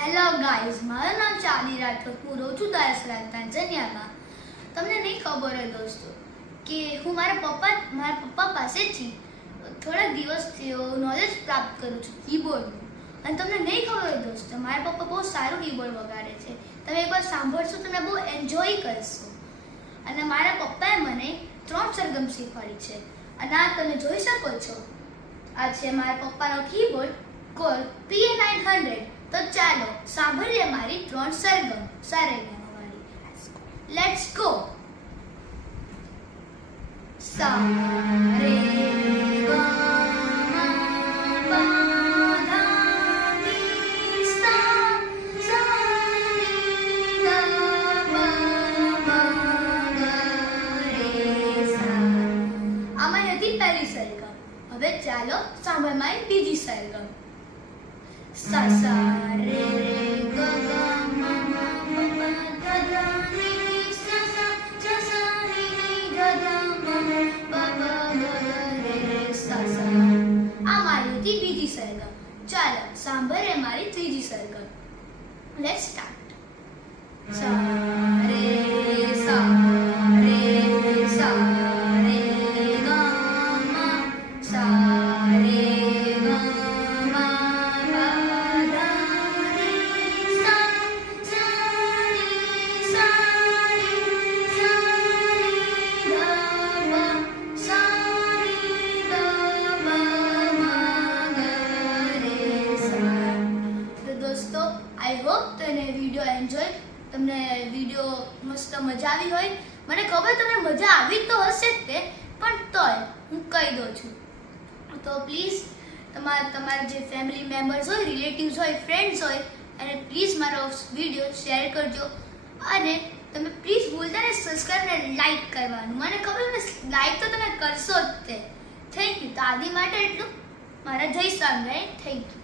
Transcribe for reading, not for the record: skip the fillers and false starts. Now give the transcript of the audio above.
Hello guys, મારું નામ ચાલી રાઠોડ. હું રહું છું દાયસરાજ, તાંજાનિયામાં. તમને નહીં ખબર હોય દોસ્તો કે હું મારા પપ્પા પાસેથી થોડાક દિવસથી નોલેજ પ્રાપ્ત કરું છું કીબોર્ડનું. અને તમને નહીં ખબર હોય દોસ્તો, મારા પપ્પા બહુ સારું કીબોર્ડ વગાડે છે. તમે એકવાર સાંભળશો તમે બહુ એન્જોય કરશો. અને મારા પપ્પાએ મને 3 સરગમ શીખવાડી છે. અને આ તમે જોઈ શકો છો, આ છે મારા પપ્પાનો કીબોર્ડ કોડ PA900. તો ચાલો સાંભળીએ મારી 3 સરગમ સારેગામાવાળી. Let's go. સા રે ગ મ પ ધા ની સા સા ની ધ પ મ ગ રે સા. આમાં હતી પહેલી સરગમ. હવે ચાલો સાંભળ મારી બીજી સરગમ. सा सा रे रे ग ग म म प प ध ध नि नि सा सा ज सा नि नि ध ध म प प ग ગ રે રે સા સા. આ મારી હતી બીજી સરગમ. ચાલો સાંભળે મારી ત્રીજી સરગમ. Let's start. સા રે સા રે સા રે ગ મ સા રે ગ મ દોસ્તો, આઈ હોપ તને વિડીયો એન્જોય, તમને વિડીયો મસ્ત મજા આવી હોય. મને ખબર તમને મજા આવી તો હશે જ તે, પણ તોય હું કહી દઉં છું. તો પ્લીઝ તમારા જે ફેમિલી મેમ્બર્સ હોય, રિલેટિવ્સ હોય, ફ્રેન્ડ્સ હોય, અને પ્લીઝ મારો વિડીયો શેર કરજો. અને તમે પ્લીઝ ભૂલતા ને સબસ્ક્રાઈબ અને લાઈક કરવાનું. મને ખબર ને લાઈક તો તમે કરશો જ તે. Thank you. તો આદિ માટે એટલું. મારા જય સ્વામિનારાયણ. Thank you.